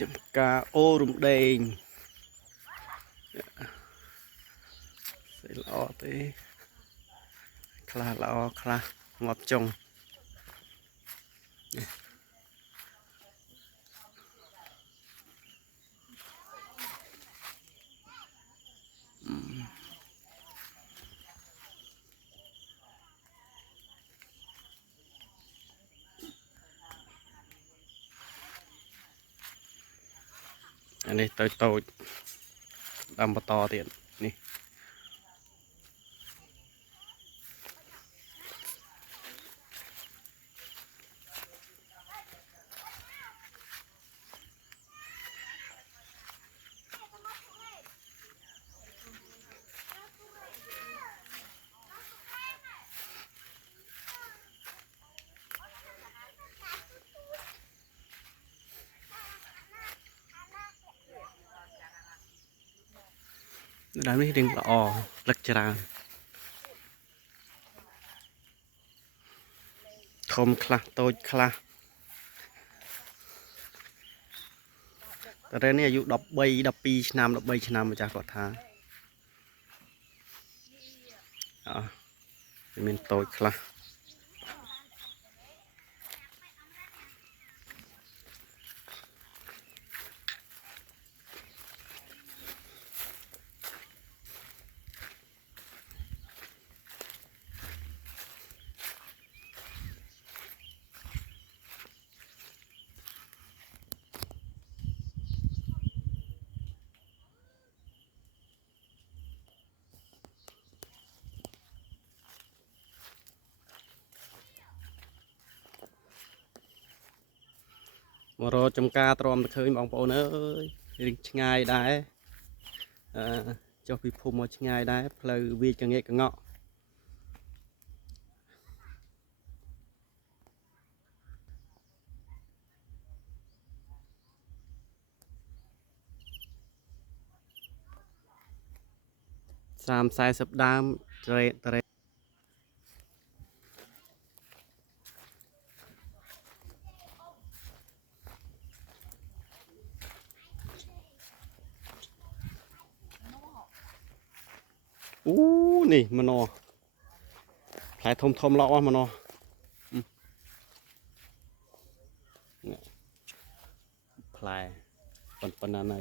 chấm cá ô rùm đen sẽ lọ tới khla lọ khla ngọt trồng anh này tôi làm một to tiền nè đám này đừng lọ lật tràn thom khla tôi khlaแต่เนี่ยอายุ13 ឆ្នាំ13 ឆ្នាំម្ចាស់គាត់ថាមានតូចខ្លះមករកចំការទ្រាំទៅឃើញបងប្អូនអើយរៀងឆ្ងាយដែរចុះពីភូមិមកឆ្ងាយដែរផ្លូវវាចង្អៀតកងក់30-40 ដើមត្រេអូនេះម្នាស់ផ្លែធំឡក់ម្នាស់ផ្លែប៉ុណ្ណាណៃ